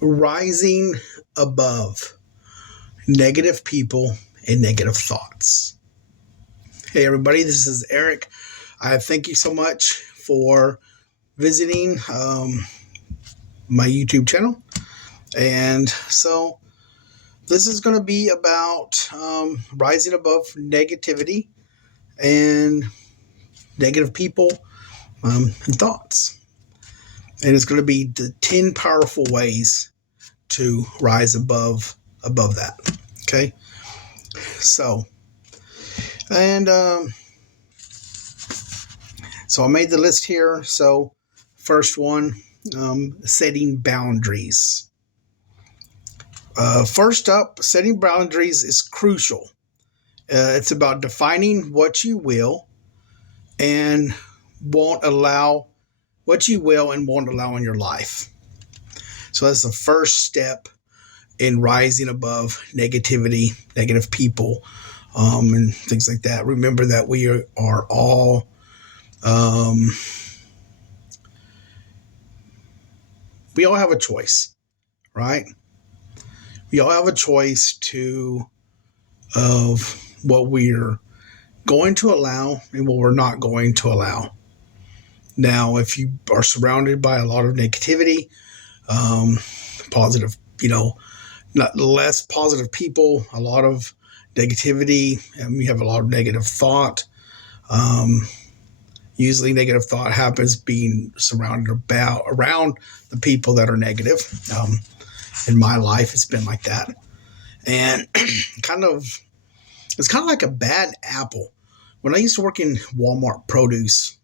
Rising above negative people and negative thoughts. Hey, everybody, this is Eric. I thank you so much for visiting my YouTube channel. And so, this is going to be about rising above negativity and negative people and thoughts. And it's going to be the 10 powerful ways to rise above that. Okay. So, and so I made the list here. So, first one, setting boundaries. First up, setting boundaries is crucial. It's about defining what you will and won't allow, in your life. So that's the first step in rising above negativity, negative people, and things like that. Remember that we are all we all have a choice, right? We all have a choice of what we're going to allow and what we're not going to allow. Now, if you are surrounded by a lot of negativity, positive, not less positive people, a lot of negativity, and we have a lot of negative thought. Usually negative thought happens being surrounded around the people that are negative. In my life, it's been like that. And it's kind of like a bad apple. When I used to work in Walmart produce,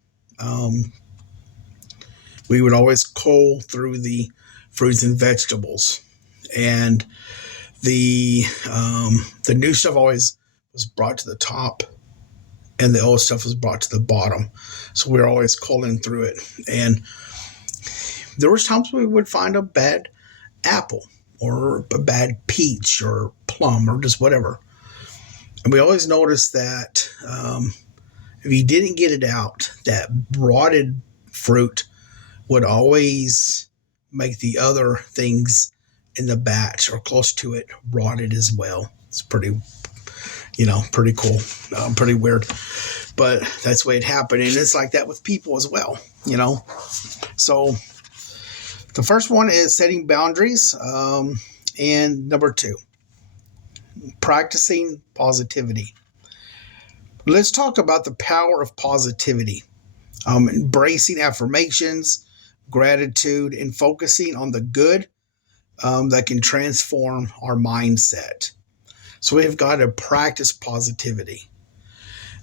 we would always cull through the fruits and vegetables, and the new stuff always was brought to the top, and the old stuff was brought to the bottom. So we were always culling through it, and there was times we would find a bad apple or a bad peach or plum or just whatever. And we always noticed that if you didn't get it out, that rotted fruit would always make the other things in the batch or close to it rotted as well. It's pretty cool, pretty weird, but that's the way it happened. And it's like that with people as well, So the first one is setting boundaries. And number 2, practicing positivity. Let's talk about the power of positivity. Embracing affirmations, gratitude, and focusing on the good that can transform our mindset. So we've got to practice positivity.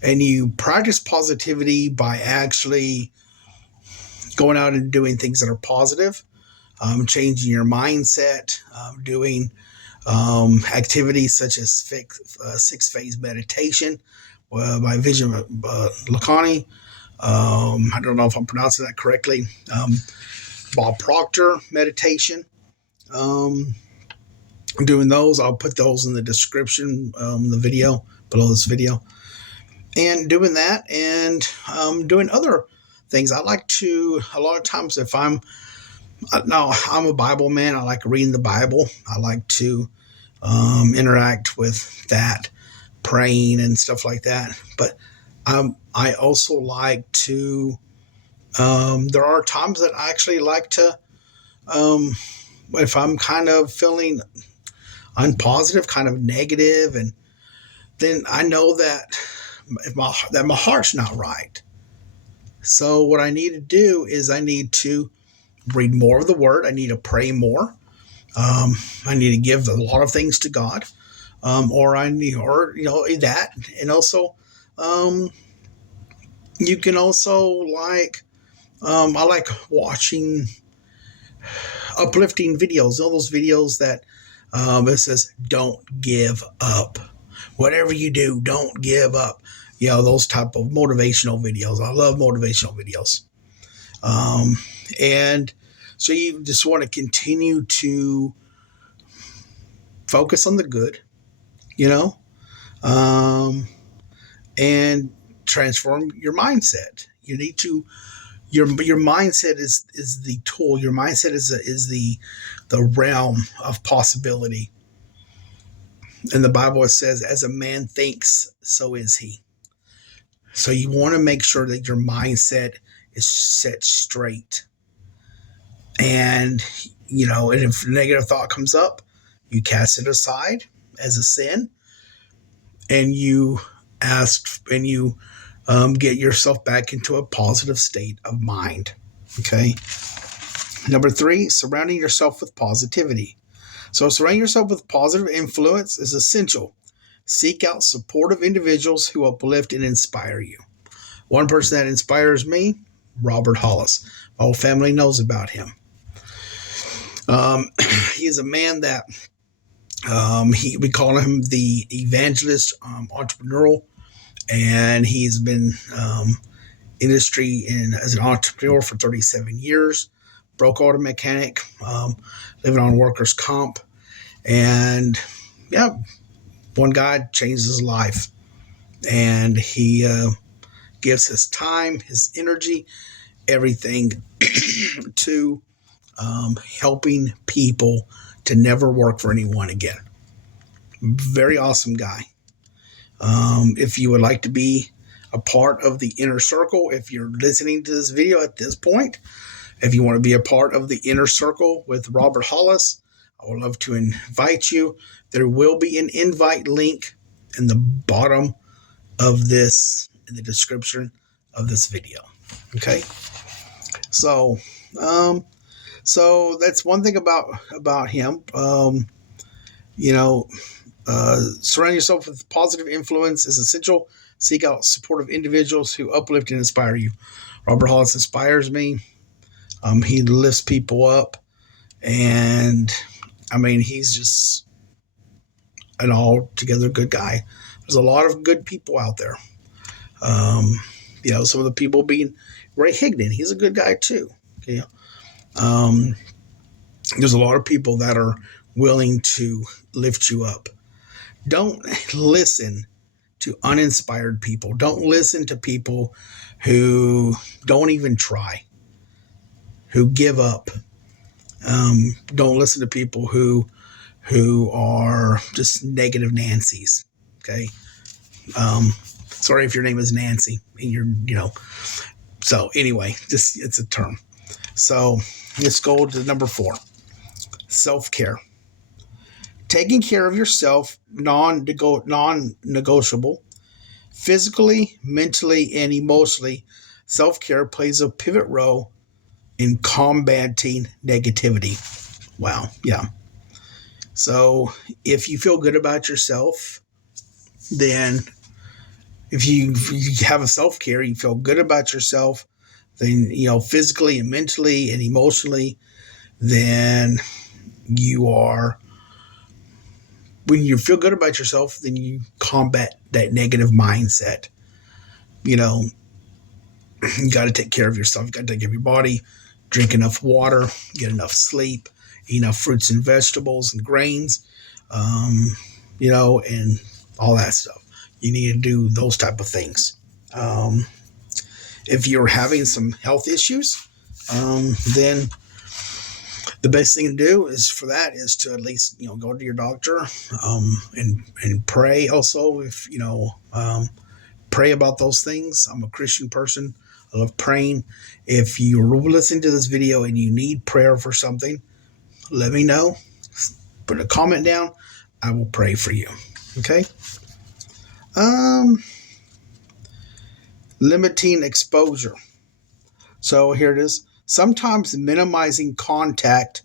And you practice positivity by actually going out and doing things that are positive, changing your mindset, doing activities such as 6-phase meditation by Vision Lakhani. I don't know if I'm pronouncing that correctly. Bob Proctor meditation. Doing those, I'll put those in the description, the video below this video. And doing that, and doing other things. I like to, a lot of times, if I'm a Bible man. I like reading the Bible. I like to interact with that, praying and stuff like that. But I also like to, there are times that I actually like to, if I'm kind of feeling unpositive, kind of negative, and then I know that my heart's not right. So what I need to do is I need to read more of the Word. I need to pray more. I need to give a lot of things to God, that, and also, you can also I like watching uplifting videos. All those videos that it says, "Don't give up. Whatever you do, don't give up." Those type of motivational videos. I love motivational videos. And so you just want to continue to focus on the good, and transform your mindset. You need to Your mindset is the tool. Your mindset is the realm of possibility. In the Bible, it says, "As a man thinks, so is he." So you want to make sure that your mindset is set straight. And, and if a negative thought comes up, you cast it aside as a sin, and you get yourself back into a positive state of mind. Okay. Number 3, surrounding yourself with positivity. So surrounding yourself with positive influence is essential. Seek out supportive individuals who uplift and inspire you. One person that inspires me, Robert Hollis. My whole family knows about him. He is a man that we call him the evangelist entrepreneurial, and he's been industry as an entrepreneur for 37 years. Broke auto mechanic, living on workers' comp, and yeah, one guy changed his life, and he gives his time, his energy, everything to helping people to never work for anyone again. Very awesome guy. If you would like to be a part of the inner circle, if you're listening to this video at this point, if you want to be a part of the inner circle with Robert Hollis, I would love to invite you. There will be an invite link in the bottom of this, in the description of this video. Okay. So that's one thing about him. Surround yourself with positive influence is essential. Seek out supportive individuals who uplift and inspire you. Robert Hollis inspires me. He lifts people up, and he's just an altogether good guy. There's a lot of good people out there. Some of the people being Ray Higdon, he's a good guy too. Okay. There's a lot of people that are willing to lift you up. Don't listen to uninspired people. Don't listen to people who don't even try, who give up. Don't listen to people who are just negative Nancys. Okay. Sorry if your name is Nancy and so anyway, it's a term. So let's go to number 4, self-care. Taking care of yourself, non-negotiable. Physically, mentally, and emotionally, self-care plays a pivot role in combating negativity. Wow. Yeah. So if you feel good about yourself, then if you have a self-care, you feel good about yourself, then, physically and mentally and emotionally, then when you feel good about yourself, then you combat that negative mindset. You got to take care of yourself. You got to take care of your body, drink enough water, get enough sleep, enough fruits and vegetables and grains, and all that stuff. You need to do those type of things. If you're having some health issues, then the best thing to do is to at least, go to your doctor, and pray also. If, pray about those things. I'm a Christian person. I love praying. If you're listening to this video and you need prayer for something, let me know. Put a comment down. I will pray for you. Okay. Limiting exposure. So here it is. Sometimes minimizing contact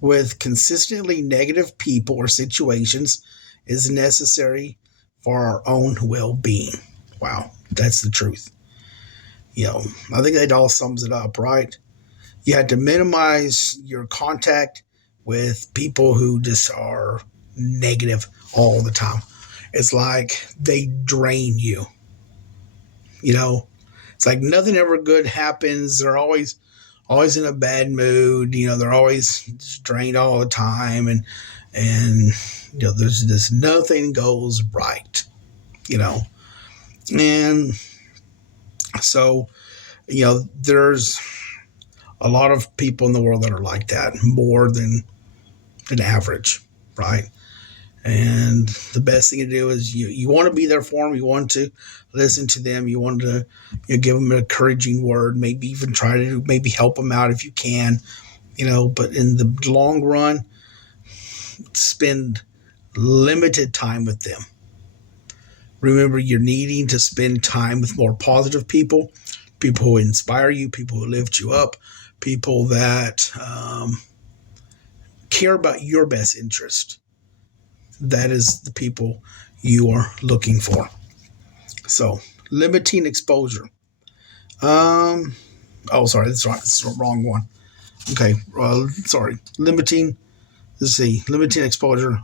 with consistently negative people or situations is necessary for our own well-being. Wow, that's the truth. I think that all sums it up, right? You had to minimize your contact with people who just are negative all the time. It's like they drain you. It's like nothing ever good happens. They're always in a bad mood. They're always drained all the time, and there's just nothing goes right. And so There's a lot of people in the world that are like that, more than average, right? And the best thing to do is you want to be there for them. You want to listen to them. You want to give them an encouraging word, maybe even try to maybe help them out if you can, but in the long run, spend limited time with them. Remember, you're needing to spend time with more positive people who inspire you, people who lift you up, people that care about your best interest. That is the people you are looking for. So, limiting exposure. Sorry, that's right. That's the wrong one. Okay, sorry. Limiting exposure.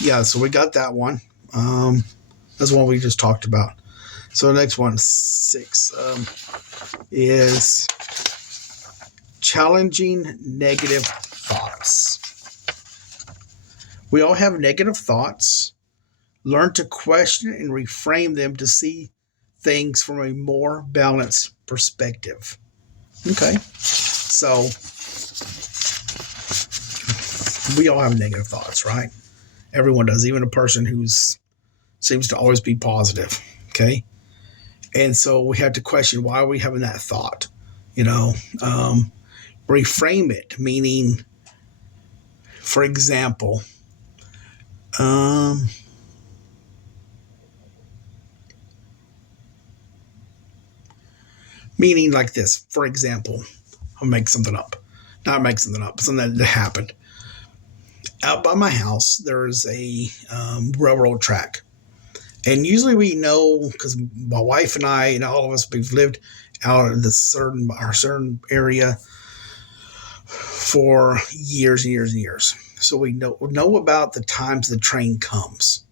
Yeah, so we got that one. That's one we just talked about. So the next one, 6, is challenging negative thoughts. We all have negative thoughts. Learn to question and reframe them to see things from a more balanced perspective. Okay. So we all have negative thoughts, right? Everyone does, even a person who seems to always be positive. Okay. And so we have to question, why are we having that thought? Reframe it, meaning, for example, meaning like this. For example, I'll make something up. Not make something up, something that happened. Out by my house, there's a railroad track. And usually we know, because my wife and I and all of us, we've lived out of our certain area for years and years and years. So we know about the times the train comes.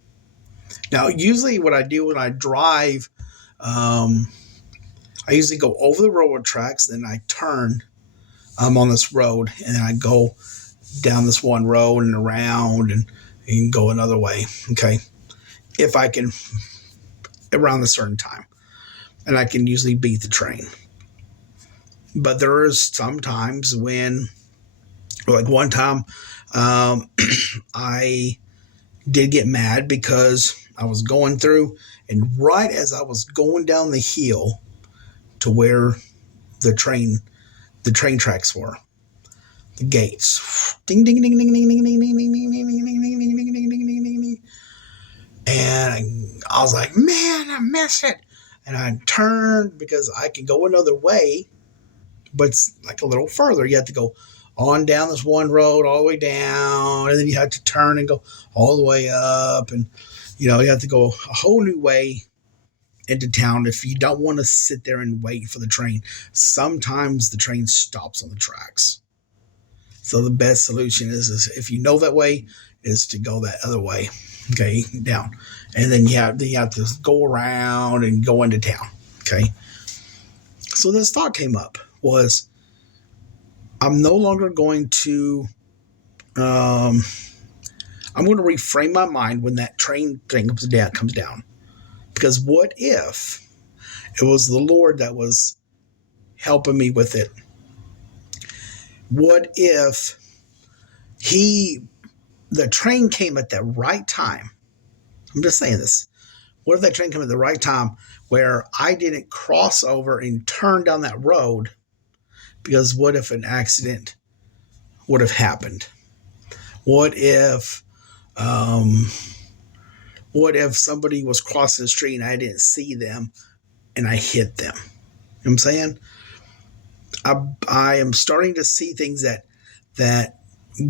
Now, usually what I do when I drive, I usually go over the railroad tracks, then I turn on this road, and then I go down this one road and around and go another way. Okay. If I can, around a certain time, and I can usually beat the train. But there is sometimes when, like one time, I did get mad because I was going through, and right as I was going down the hill to where the train tracks were, the gates, ding ding ding ding ding ding ding ding ding ding ding ding ding ding ding ding ding ding ding, and I was like, man, I missed it, and I turned because I can go another way, but it's like a little further. You have to go on down this one road all the way down, and then you have to turn and go all the way up, and you have to go a whole new way into town if you don't want to sit there and wait for the train. Sometimes the train stops on the tracks. So the best solution is if you know that way, is to go that other way, okay, down. And then you have to go around and go into town, okay? So this thought came up was, I'm no longer going to, I'm going to reframe my mind when that train thing comes down. Because what if it was the Lord that was helping me with it? What if the train came at the right time? I'm just saying this. What if that train came at the right time where I didn't cross over and turn down that road? Because what if an accident would have happened? What if somebody was crossing the street and I didn't see them and I hit them? You know what I'm saying? I am starting to see things that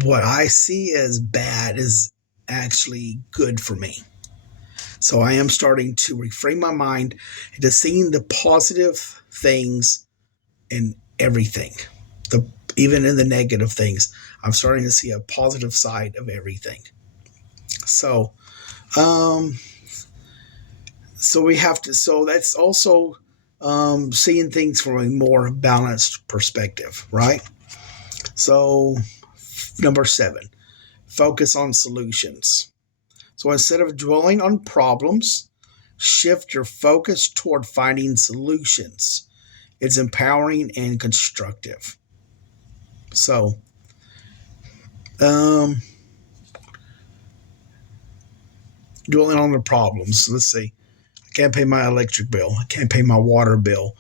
what I see as bad is actually good for me. So I am starting to reframe my mind into seeing the positive things in everything, even in the negative things. I'm starting to see a positive side of everything. So, so that's also seeing things from a more balanced perspective, right? So, number 7, focus on solutions. So instead of dwelling on problems, shift your focus toward finding solutions. It's empowering and constructive. So, dwelling on the problems. Let's see. I can't pay my electric bill. I can't pay my water bill.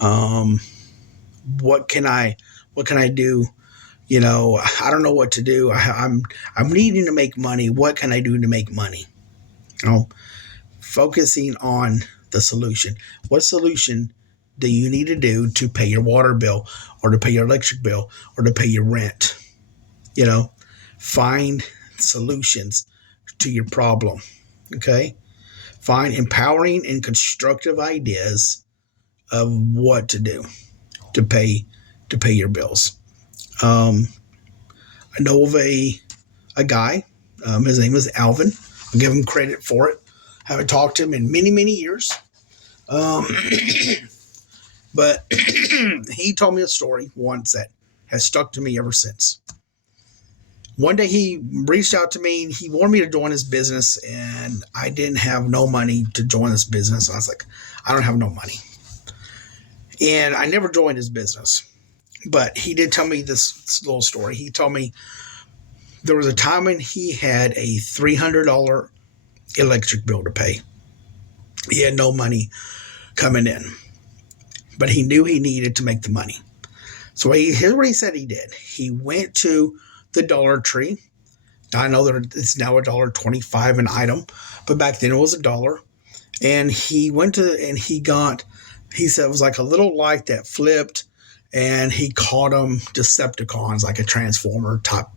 Um, what can I do? I don't know what to do. I'm needing to make money. What can I do to make money? Focusing on the solution. What solution do you need to do to pay your water bill, or to pay your electric bill, or to pay your rent? Find solutions to your problem. Okay. Find empowering and constructive ideas of what to do to pay your bills. I know of a guy. His name is Alvin. I'll give him credit for it. I haven't talked to him in many, many years. But he told me a story once that has stuck to me ever since. One day he reached out to me and he wanted me to join his business, and I didn't have no money to join this business. I was like, I don't have no money. And I never joined his business. But he did tell me this little story. He told me there was a time when he had a $300 electric bill to pay. He had no money coming in, but he knew he needed to make the money. So here's what he said he did. He went to the Dollar Tree. I know that it's now $1.25 an item, but back then it was $1. And he went to, and he said it was like a little light that flipped, and he called them Decepticons, like a Transformer type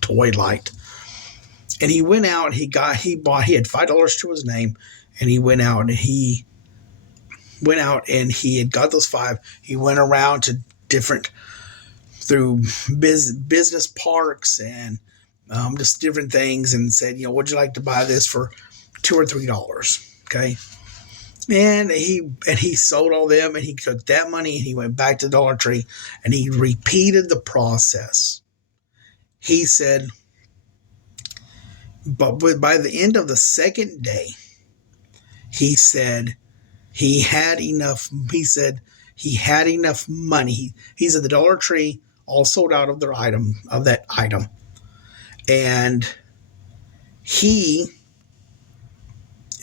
toy light. And he went out, he had $5 to his name, and he went out and he had got those $5. He went around to through business parks and just different things, and said, would you like to buy this for $2 or $3? Okay. And he sold all them, and he took that money and he went back to Dollar Tree and he repeated the process. He said, but by the end of the second day, he said he had enough. He said he had enough money. He said the Dollar Tree all sold out of that item. And he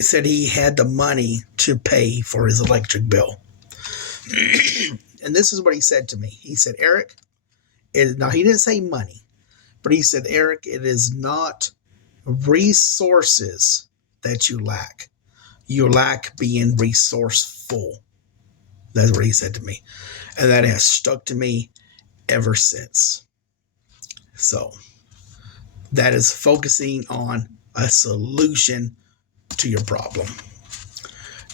said he had the money to pay for his electric bill. And this is what he said to me. He said, Eric, now he didn't say money, but he said, Eric, it is not resources that you lack. You lack being resourceful. That's what he said to me. And that has stuck to me ever since. So that is focusing on a solution to your problem.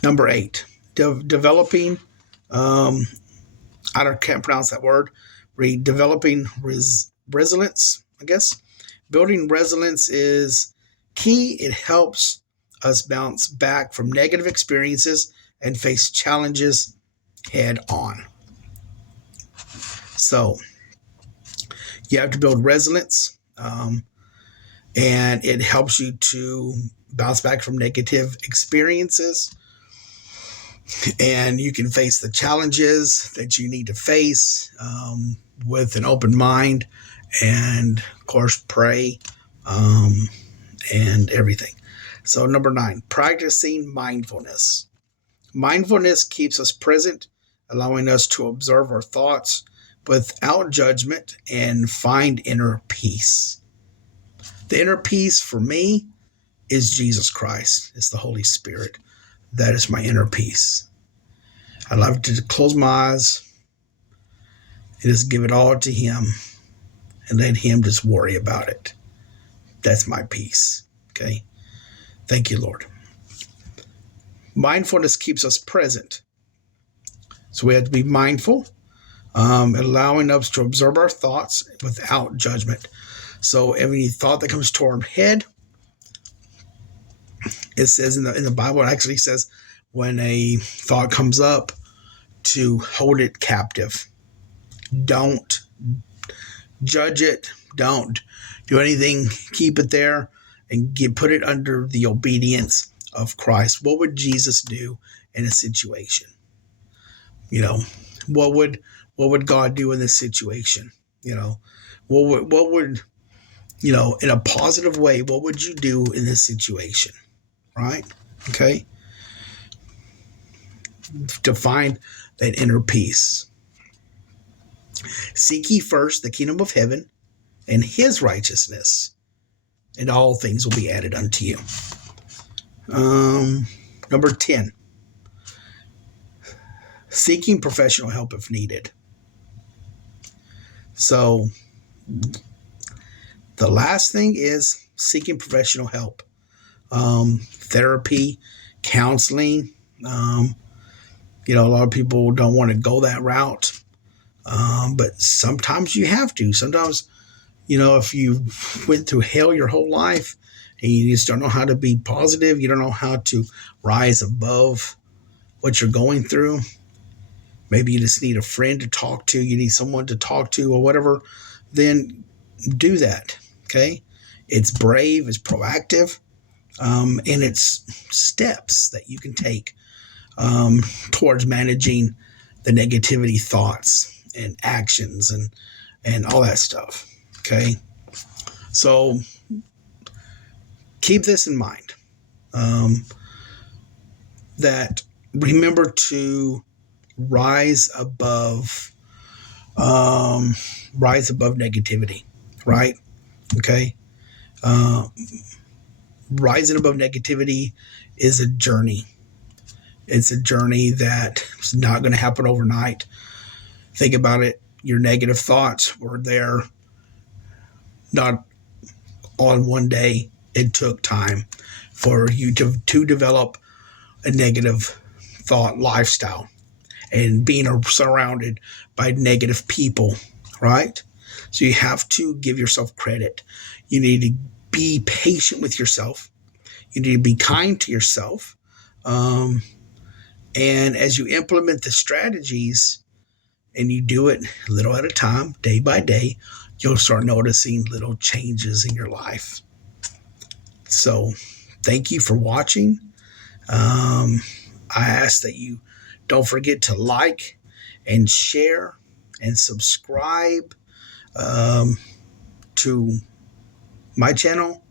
Number 8, developing, I can't pronounce that word, developing resilience, I guess. Building resilience is key. It helps us bounce back from negative experiences and face challenges head on. So you have to build resilience, and it helps you to bounce back from negative experiences, and you can face the challenges that you need to face with an open mind, and of course pray and everything. So number 9, practicing mindfulness. Mindfulness keeps us present, allowing us to observe our thoughts without judgment and find inner peace. The inner peace for me is Jesus Christ. It's the Holy Spirit. That is my inner peace. I love to close my eyes and just give it all to Him and let Him just worry about it. That's my peace. Okay. Thank you, Lord. Mindfulness keeps us present. So we have to be mindful, allowing us to observe our thoughts without judgment. So every thought that comes to our head, it says in the Bible, it actually says when a thought comes up, to hold it captive. Don't judge it. Don't do anything. Keep it there and put it under the obedience of Christ. What would Jesus do in a situation? You know, what would God do in this situation? You know, what would in a positive way, what would you do in this situation? Right? Okay. To find that inner peace. Seek ye first the kingdom of heaven and his righteousness, and all things will be added unto you. Number 10, seeking professional help if needed. So the last thing is seeking professional help. Therapy, counseling. A lot of people don't want to go that route. But sometimes you have to. Sometimes, if you went through hell your whole life and you just don't know how to be positive, you don't know how to rise above what you're going through. Maybe you just need a friend to talk to, you need someone to talk to or whatever, then do that. Okay. It's brave, it's proactive, and it's steps that you can take towards managing the negativity thoughts and actions and all that stuff. Okay. So keep this in mind, that remember to rise above negativity, right? Okay. Rising above negativity is a journey. It's a journey that's not going to happen overnight. Think about it. Your negative thoughts were there not on one day. It took time for you to develop a negative thought lifestyle and being surrounded by negative people, right? So you have to give yourself credit. You need to be patient with yourself. You need to be kind to yourself. And as you implement the strategies and you do it little at a time, day by day, you'll start noticing little changes in your life. So thank you for watching. I ask that you don't forget to like and share and subscribe to my channel.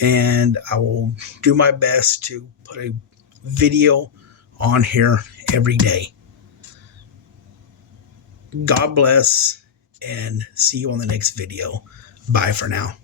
And I will do my best to put a video on here every day. God bless and see you on the next video. Bye for now.